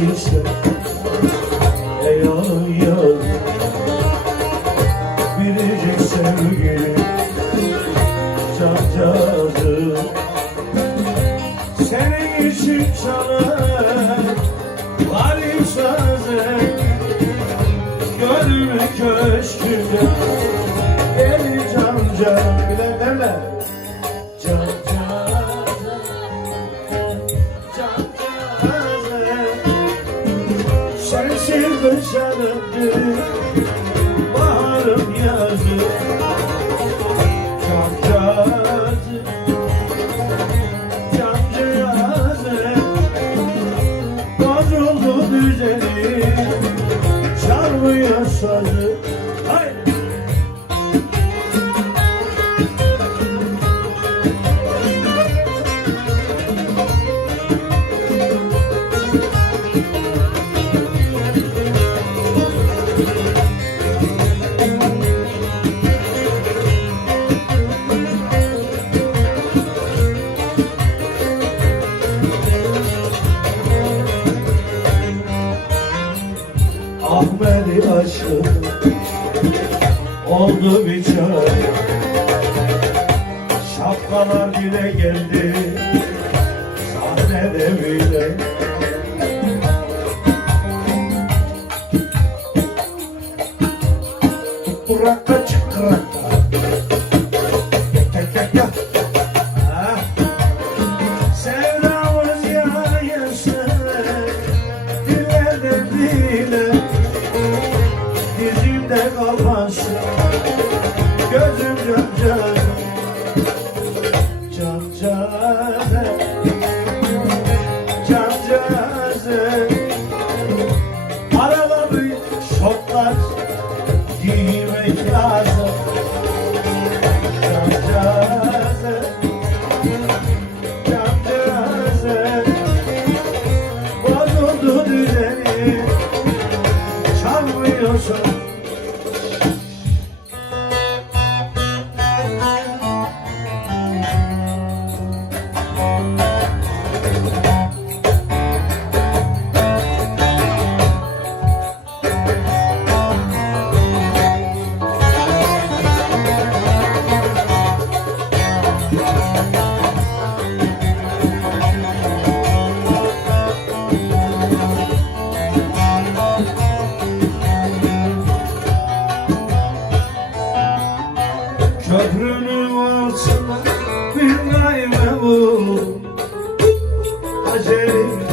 geçti Ey yaz Biricik sevgili Cancağızım Senin için çalar Varim sazı Gönül köşkünde Beni canca Bilenlerle Cancağızım Düzeni Çalmıyor sazı Haydi aşkım oldu bir çare Şapkalar bile geldi. Sahnede bile. Bırakka çıkrakka Gel gel gel. Ha. ಕಾಸು Köprünün altında bir naime bu. Acele